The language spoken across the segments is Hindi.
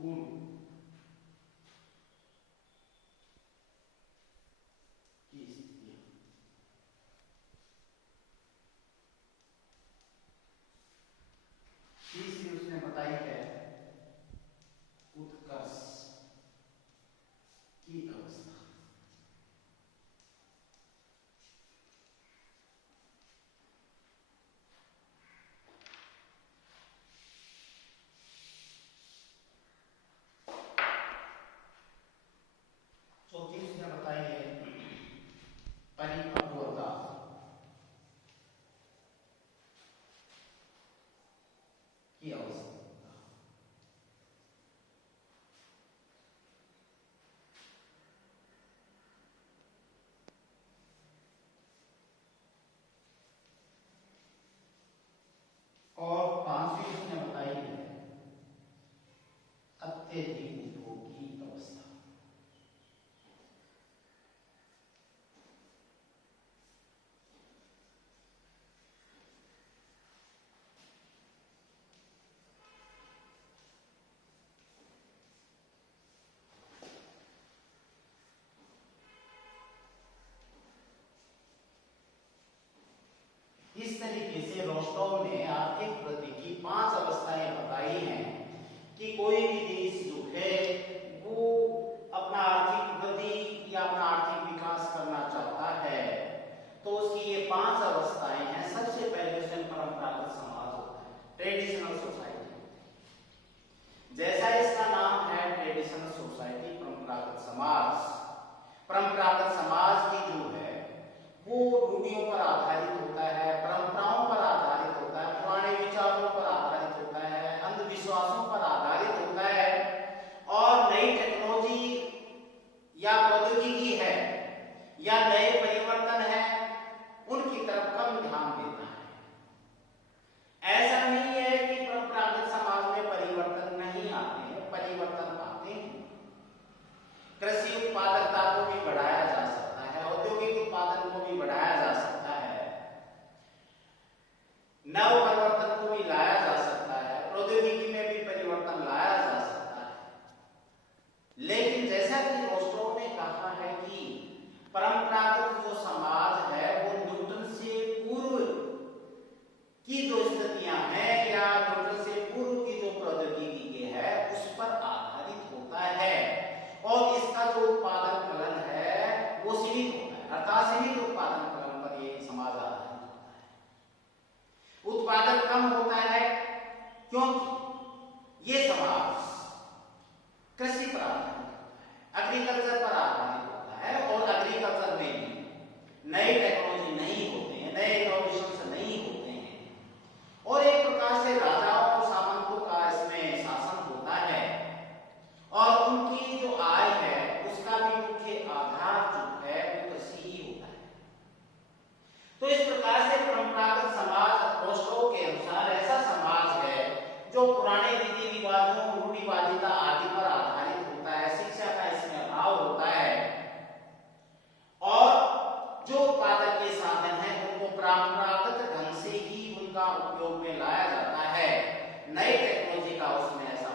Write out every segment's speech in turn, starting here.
पूर्ण की स्थितियां। तीसरी उसने बताई है उत्कर्ष की अवस्था। चौथी उसने बताई है परिपक्वता की अवस्था। और पांचवी उसने बताई है अत्यधिक उपभोग की अवस्था। इस तरीके से रोस्टोव ने आर्थिक वृद्धि की 5 अवस्थाएं बताई हैं कि कोई भी देश जो है वो अपना आर्थिक वृद्धि या अपना आर्थिक विकास करना चाहता है तो उसकी ये 5 अवस्थाएं हैं। सबसे पहले उसमें परंपरागत समाज होता है, ट्रेडिशनल सोसाइटी। जैसा इसका नाम है ट्रेडिशनल सोसाइटी, परंपरागत समाज। परंपरागत समाज की जो है वो रूढ़ियों पर आधारित होता है, परंपराओं पर आधारित होता है, पुराने विचारों पर आधारित होता है, अंधविश्वासों पर आधारित होता है और नई टेक्नोलॉजी या प्रौद्योगिकी है या नए परिवर्तन है उनकी तरफ कम ध्यान देता है। ऐसा नहीं है कि परंपरागत समाज में परिवर्तन नहीं आते हैं, परिवर्तन आते हैं। कृषि उत्पादकता को भी बढ़ाया जा सकता है, औद्योगिक उत्पादन को भी बढ़ाया जा सकता है, नव परिवर्तन को भी लाया जा सकता है, प्रौद्योगिकी में भी परिवर्तन लाया जा सकता है। लेकिन जैसा कि रोस्टोव ने कहा है कि परंपरागत जो समाज है वो न्यूटन से पूर्व की जो स्थितियां हैं या न्यूटन से पूर्व की जो प्रौद्योगिकी है उस पर आधारित होता है और इसका जो उत्पादन फलन है वो सीमित होता है, अर्थात सीमित उत्पादन फलन पर ये समाज आधारित होता है। उत्पादन कम होता है क्योंकि ये समाज कृषि पर आधारित होता है, एग्रीकल्चर पर आधारित होता है और एग्रीकल्चर में भी नई टेक्नोलॉजी नहीं होते हैं, नए इनोवेशंस नहीं होते हैं और एक प्रकार से राजाओं और सामंतों का इसमें शासन होता है और उनकी जो आय है उसका भी मुख्य आधार जो है वो कृषि ही होता है। तो इस प्रकार से परंपरागत समाज रोस्टोव के अनुसार ऐसा समाज है जो पुराने रीति रिवाजों, रूढ़िवादिता आदि पर आधारित होता है, शिक्षा का इसमें अभाव होता है और जो उत्पादन के साधन हैं उनको परंपरागत ढंग से ही उनका उपयोग में लाया जाता है। नई टेक्नोलॉजी का उसमें ऐसा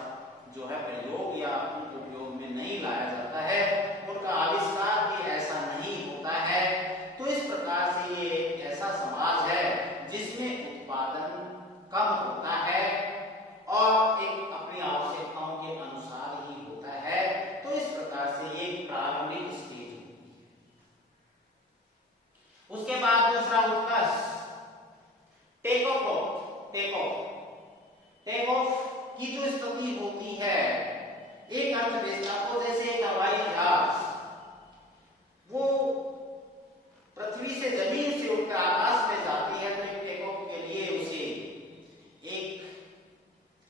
जो है प्रयोग या उपयोग में नहीं लाया जाता है, उनका आविष्कार भी ऐसा नहीं होता है। तो इस प्रकार से ये एक ऐसा समाज है जिसमें उत्पादन कम होता है और एक अपनी आवश्यकताओं के अनुसार ही होता है। तो इस प्रकार से एक प्रारंभिक स्टेज होती है। उसके बाद दूसरा उत्कर्ष टेक ऑफ की जो स्थिति होती है एक अर्थव्यवस्था को, जैसे एक हवाई जहाज वो पृथ्वी से जमीन से उठकर आकाश में जाती है तो एक टेक ऑफ के लिए उसे एक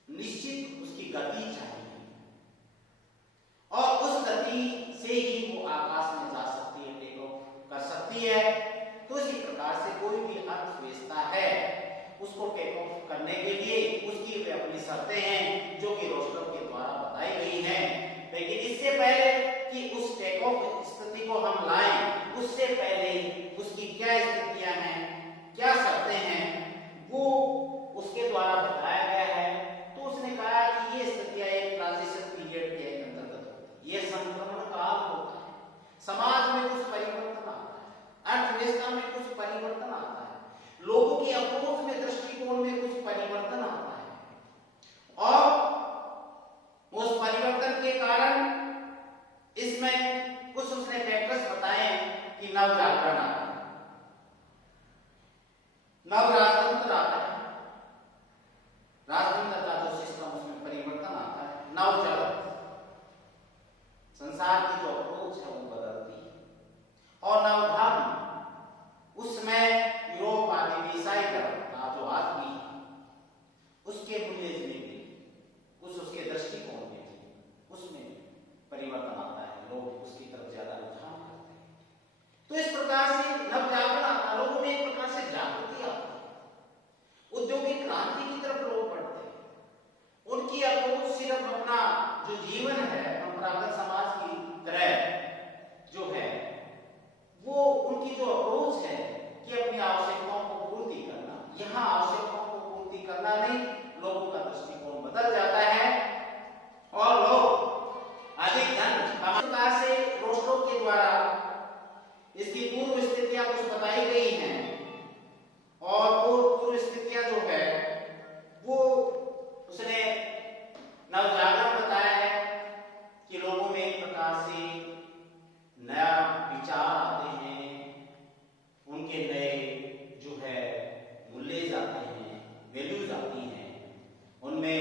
निश्चित उसकी गति चाहिए और उस गति से ही वो आकाश में जा सकती है, टेक ऑफ कर सकती है। तो इसी प्रकार से कोई भी अर्थव्यवस्था है उसको टेक ऑफ करने के लिए उसकी भी अपनी शर्तें हैं जो कि रोस्टोव के द्वारा बताई गई हैं। लेकिन इससे पहले कि उस टेक ऑफ स्थिति को हम लाएं उससे पहले उसकी क्या स्थितियां हैं, क्या शर्तें हैं वो उसके द्वारा बताया गया है। तो उसने कहा कि ये स्थितियां एक ट्रांजिशन पीरियड अपना जो जीवन है परंपरागत समाज की तरह जो है वो उनकी जो अप्रोच है कि अपनी आवश्यकताओं को पूर्ति करना, यहाँ आवश्यकताओं को पूर्ति करना नहीं, लोगों का दृष्टिकोण बदल जाता है और लोग अधिक धन से रोस्टो के द्वारा इसकी पूर्व स्थितियां कुछ बताई गई हैं और पूर्व स्थितियां जो है वो उसने नवजागरण बताया है कि लोगों में एक प्रकार से नया विचार आते हैं, उनके नए जो है मूल्य आते हैं, वैल्यूज आती हैं, उनमें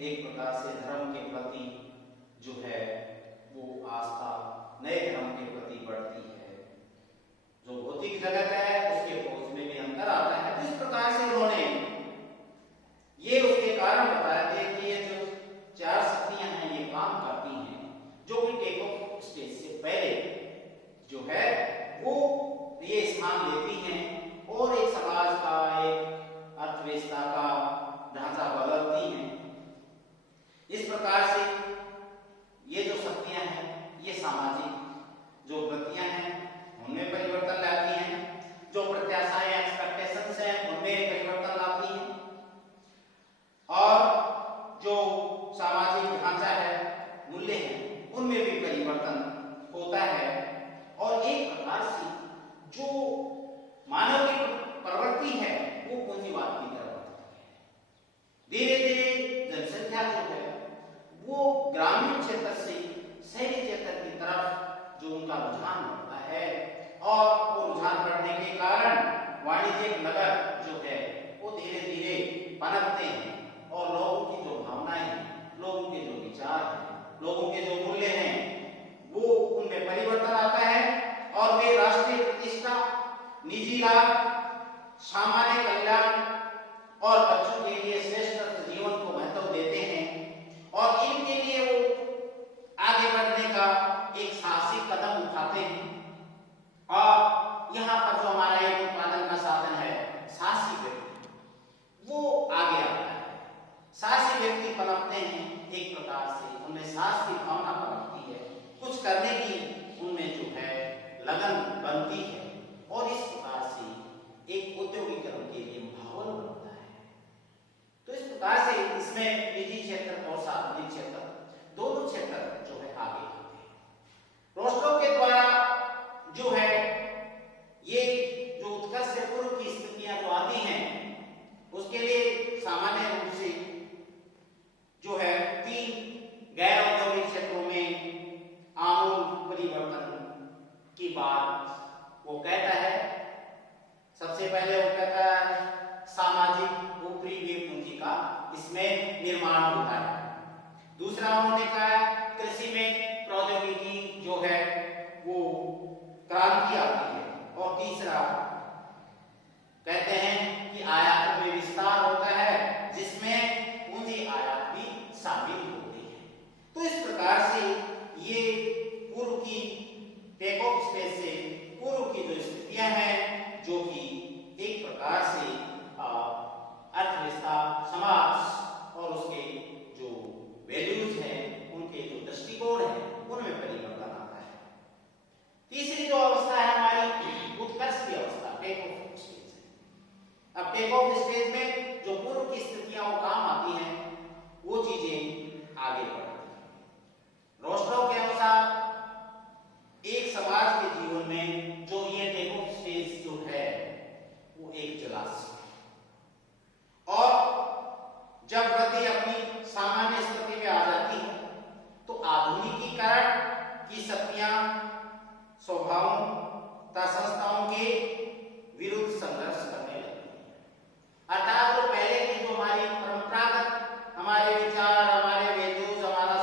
एक प्रकार से धर्म के प्रति जो है वो आस्था नए धर्म के प्रति बढ़ती है। जो भौतिक जगत है उसके खोज में भी अंतर आता है। तो इस प्रकार से उन्होंने ये उसके कारण बताया थे कि ये जो चार शक्तियां हैं ये काम करती हैं, जो कि टेक ऑफ स्टेज से पहले जो है वो ये स्थान लेती हैं और एक समाज का, एक अर्थव्यवस्था का ढांचा बदलती हैं। इस प्रकार से ये जो शक्तियां हैं ये सामाजिक जो वृत्तियां हैं उनमें परिवर्तन लाती हैं, जो प्रत्याशाएं एक्सपेक्टेशंस हैं उनमें परिवर्तन लाती हैं और जो सामाजिक ढांचा है, मूल्य हैं, उनमें भी परिवर्तन होता है और एक प्रकार से जो मानव की प्रवृत्ति है वो पूंजीवाद की तरफ बढ़ती है। धीरे धीरे जनसंख्या जो है वो ग्रामीण क्षेत्र से शहरी क्षेत्र की तरफ जो उनका रुझान बढ़ता है और वो रुझान बढ़ने के कारण वाणिज्यिक नगर जो है वो धीरे धीरे पनपते हैं और लोगों की जो भावनाएं हैं, लोगों के जो विचार हैं, लोगों के जो मूल्य हैं वो उनमें परिवर्तन आता है और वे राष्ट्रीय प्रतिष्ठा, निजी लाभ, सामान्य कल्याण और बच्चों के लिए श्रेष्ठ जीवन को महत्व देते हैं और इनके लिए वो आगे बढ़ने का एक साहसिक कदम उठाते हैं। और यहाँ पर जो हमारा एक उत्पादन का साधन है साहसी व्यक्ति, वो आगे आता है। साहसी व्यक्ति पनपते हैं, एक प्रकार से उनमें साहस की भावना पनपती है, कुछ करने की उनमें जो है लगन बनती है और इस प्रकार से एक औद्योगिकरण के लिए माहौल बनता है। तो इस प्रकार से इसमें निजी क्षेत्र और सार्वजनिक क्षेत्र दोनों क्षेत्र जो है आगे आते हैं। रोस्टो के द्वारा जो है ये जो उत्कर्ष से पूर्व की स्थितियां जो आती हैं उसके लिए सामान्य रूप से जो है 3 गैर औद्योगिक क्षेत्रों में आमूल परिवर्तन की बात वो कहता है। सबसे पहले वो कहता है सामाजिक ऊपरी व्यय पूंजी का इसमें निर्माण होता है। दूसरा उन्होंने कहा कृषि में प्रौद्योगिकी जो है वो क्रांति आती है और तीसरा कहते हैं कि आयात में विस्तार होता है जिसमें पूंजी आयात भी शामिल होती है। तो इस प्रकार से ये पूर्व की टेक ऑफ स्टेज से पूर्व की जो स्थितियां हैं जो कि एक प्रकार से अर्थव्यवस्था, समाज और उसके जो वैल्यूज हैं, उनके जो दृष्टिकोण है उनमें परिवर्तन आता है। तीसरी जो अवस्था है हमारी उत्कर्ष की अवस्था, टेक ऑफ स्टेज। अब टेक ऑफ स्टेज में जो पूर्व की स्थितियां वो काम आती हैं वो चीजें आगे बढ़ती हैं। रोस्टो के अनुसार एक समाज के जीवन में जो ये टेक ऑफ स्टेज जो है वो एक जलाशय है और जब वृद्धि अपनी सामान्य स्थिति में आ जाती है तो आधुनिकीकरण की शक्तियां स्वभावों तथा संस्थाओं के विरुद्ध संघर्ष करने लगती है। अर्थात जो पहले की जो हमारी परंपरागत हमारे विचार, हमारे वैल्यूज, हमारा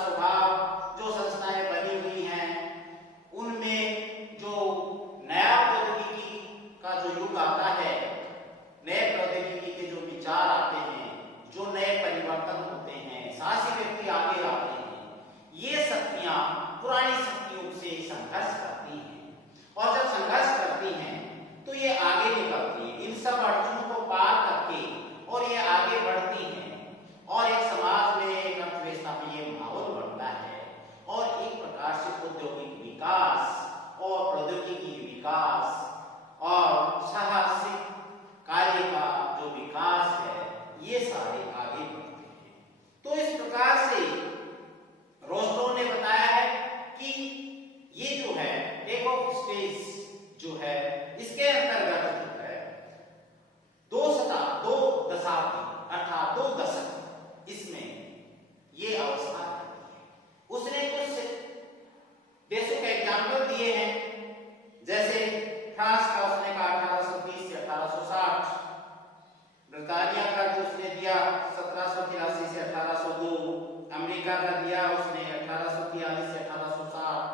अमेरिका का दिया उसने 1843 से 1860,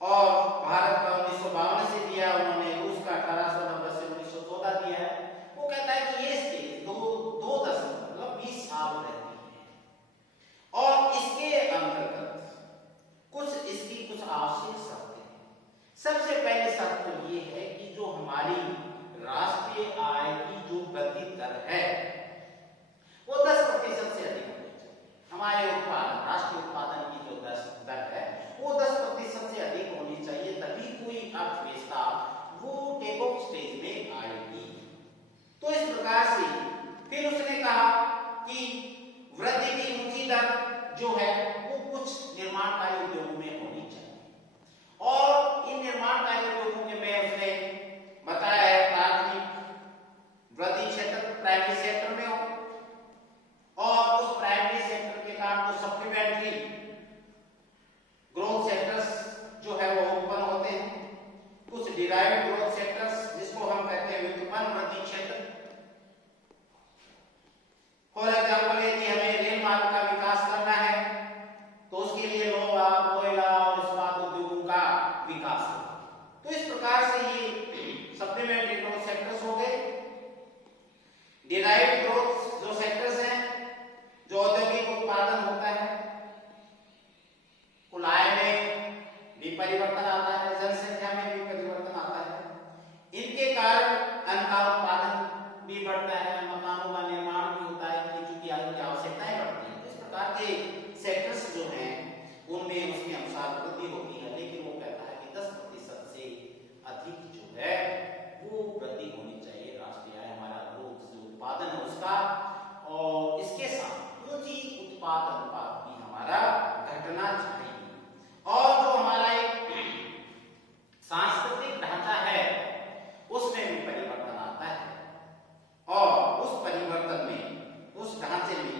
और भारत का 1952 से दिया उन्होंने, रूस का 1890 से 1914 दिया है। वो कहता है कि ये स्टेज दो दशक मतलब 20 साल रहती है, और इसके अंतर्गत इसकी कुछ आवश्यक शर्तें हैं। सबसे पहली शर्त तो ये है कि जो हमारी राष्ट्रीय आय की जो वृद्धि दर है वो 10% से अधिक होनी चाहिए। हमारे उत्पादन, राष्ट्रीय उत्पादन की जो दर है वो 10% से अधिक होनी चाहिए, तभी कोई अर्थव्यवस्था वो टेक ऑफ स्टेज में आएगी। तो इस प्रकार से फिर उसने कहा कि वृद्धि की ऊंची दर जो है वो कुछ निर्माणकारी उद्योगों में होनी चाहिए, और इन निर्माणकारी उद्योगों में उसने बताया है प्राथमिक वृद्धि क्षेत्र प्राइमरी सेक्टर में हो, और उस प्राइमरी सेक्टर के कारण जो सप्लीमेंट्री ग्रोथ सेक्टर्स जो है वो उत्पन्न होते हैं, कुछ डिराइव्ड ग्रोथ सेक्टर्स जिसको हम कहते हैं व्युत्पन्न वृद्धि क्षेत्र। फॉर एग्जाम्पल यदि हमें रेल मार्ग का विकास करना है तो उसके लिए लोहा, कोयला और इस्पात उद्योगों का विकास होगा। तो इस प्रकार से ये सप्लीमेंट्री ग्रोथ सेक्टर्स हो गए। डिराइव्ड ग्रोथ जो सेक्टर्स हैं, जो औद्योगिक उत्पादन होता है, कुल आय में भी परिवर्तन आता है, जनसंख्या में भी परिवर्तन आता है। इनके कारण अन्न का उत्पादन भी बढ़ता है, मकानों का निर्माण भी होता है, क्योंकि उनकी आवश्यकताएं बढ़ती हैं। इस प्रकार के सेक्टर्स जो हैं उनमें उसके अनुसार वृद्धि होती है, लेकिन वो कहता है कि 10% से अधिक जो है वो वृद्धि होनी चाहिए राष्ट्रीय आय, हमारा ग्रोथ जो उत्पादन है उसका, और इसके साथ पूंजी उत्पाद अनुपात भी हमारा घटना चाहिए। और जो हमारा एक सांस्कृतिक ढांचा है उसमें भी परिवर्तन आता है, और उस परिवर्तन में, उस ढांचे में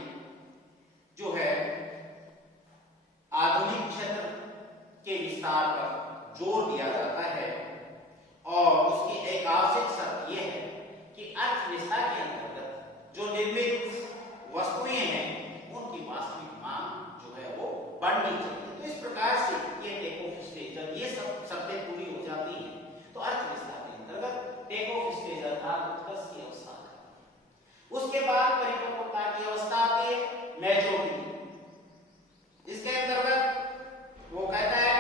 जो है आधुनिक क्षेत्र के विस्तार पर जोर दिया जाता है, और उसकी एक आवश्यक शर्त यह है कि अर्थव्यवस्था के अंतर्गत जो निर्मित वस्तुएं हैं उनकी वास्तविक मांग जो है वो बढ़नी चाहिए। तो इस प्रकार से ये टेक ऑफ स्टेज, जब ये सब शर्तें पूरी हो जाती हैं तो अर्थव्यवस्था के अंतर्गत टेक ऑफ स्टेज अर्थात उत्कर्ष की अवस्था है। उसके बाद परिपक्वता की अवस्था आती है, मैच्योरिटी। इसके अंतर्गत वो कहता है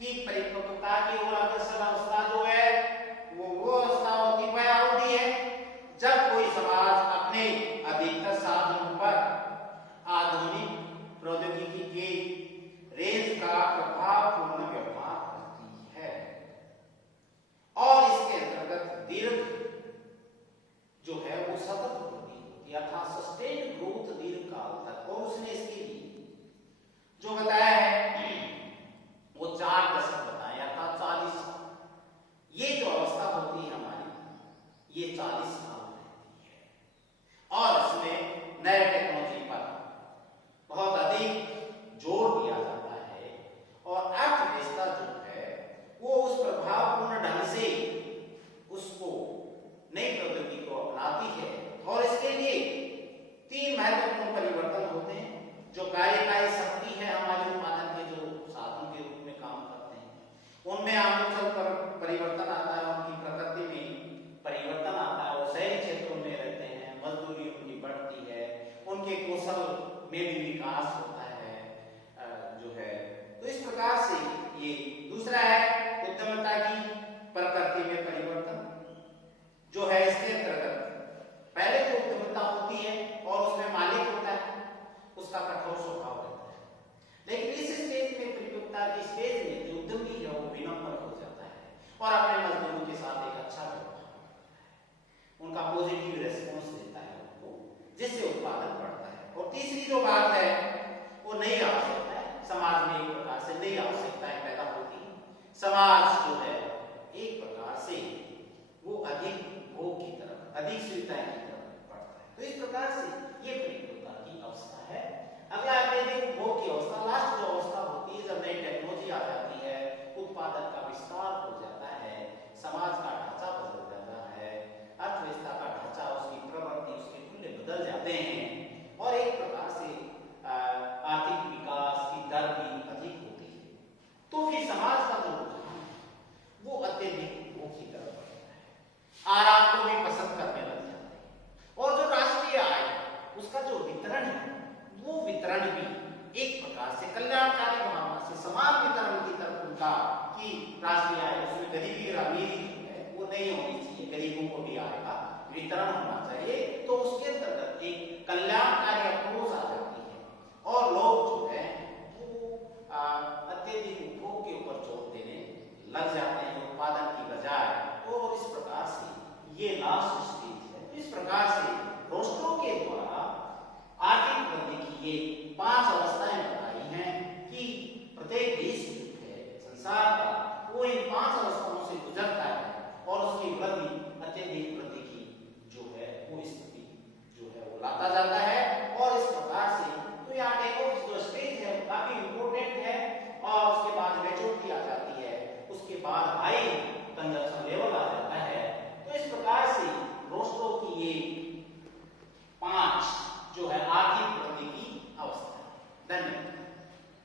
कि परिपक्वता की ओर अग्रसर अवस्था जो है वो अवस्था होती है जब कोई समाज अपने अधिकतर साधनों पर आधुनिक प्रौद्योगिकी के रेंज का प्रभावपूर्ण व्यवहार करती है, और इसके अंतर्गत दीर्घ जो है वो सतत वृद्धि होती है, अर्थात सस्टेन्ड ग्रोथ दीर्घ काल तक। और उसने इसके लिए जो बताया है वो 4 दशक बताया, अर्थात 40 साल। ये जो अवस्था होती है हमारी, ये 40 साल रहती है, और इसमें नए टेक्नोलॉजी पर बहुत अधिक जोर दिया जाता है, और अर्थव्यवस्था जो है वो उस प्रभावपूर्ण ढंग से उसको नई प्रौद्योगिकी को अपनाती है। और इसके लिए 3 महत्वपूर्ण परिवर्तन होते हैं। जो कार्यकारी शक्ति है हमारे उत्पादन के जो साधन के रूप में काम करते हैं, उनमें आमूल पर परिवर्तन आता है, उनकी प्रकृति में परिवर्तन आता है, वो शहरी क्षेत्रों में रहते हैं, मजदूरी उनकी बढ़ती है, उनके कौशल में भी विकास होता है जो है। तो इस प्रकार से ये दूसरा है उद्यमिता की प्रकृति में परिवर्तन जो है। इसके अंतर्गत पहले जो उद्यमिता होती है और उसमें मालिक होता है, उसका कठोर स्वभाव रहता है, लेकिन इस स्टेज में, परिपक्वता की स्टेज में जो उद्यमी है वो विनम्र हो जाता है और अपने मजदूरों के साथ एक अच्छा व्यवहार करता है, उनका पॉजिटिव रेस्पॉन्स देता है उनको, जिससे उत्पादन बढ़ता है। और तीसरी जो बात है वो नई आवश्यकता है। समाज में एक प्रकार से नई आवश्यकताएं पैदा होती है, समाज जो है एक प्रकार से वो अधिक भोग की तरफ, अधिक सुविधाएं की तरफ बढ़ता है। तो इस प्रकार से ये परिपक्वता की अवस्था है। अगला अत्यधिक भोग की अवस्था, लास्ट जो अवस्था होती है जब नई टेक्नोलॉजी आ जाती है, उत्पादन का विस्तार हो जाता है, समाज का ढांचा बदल जाता है, अर्थव्यवस्था का ढांचा, उसकी प्रवृत्ति, उसके मूल्य बदल जाते हैं, और एक प्रकार से एक प्रकार से कल्याणकारी भावना से समान वितरण की तरफ उनका कि राष्ट्रीय आय उसमें गरीबी और अमीरी है वो नहीं होनी चाहिए, गरीबों को भी आय का वितरण होना चाहिए। तो उसके अंतर्गत एक कल्याणकारी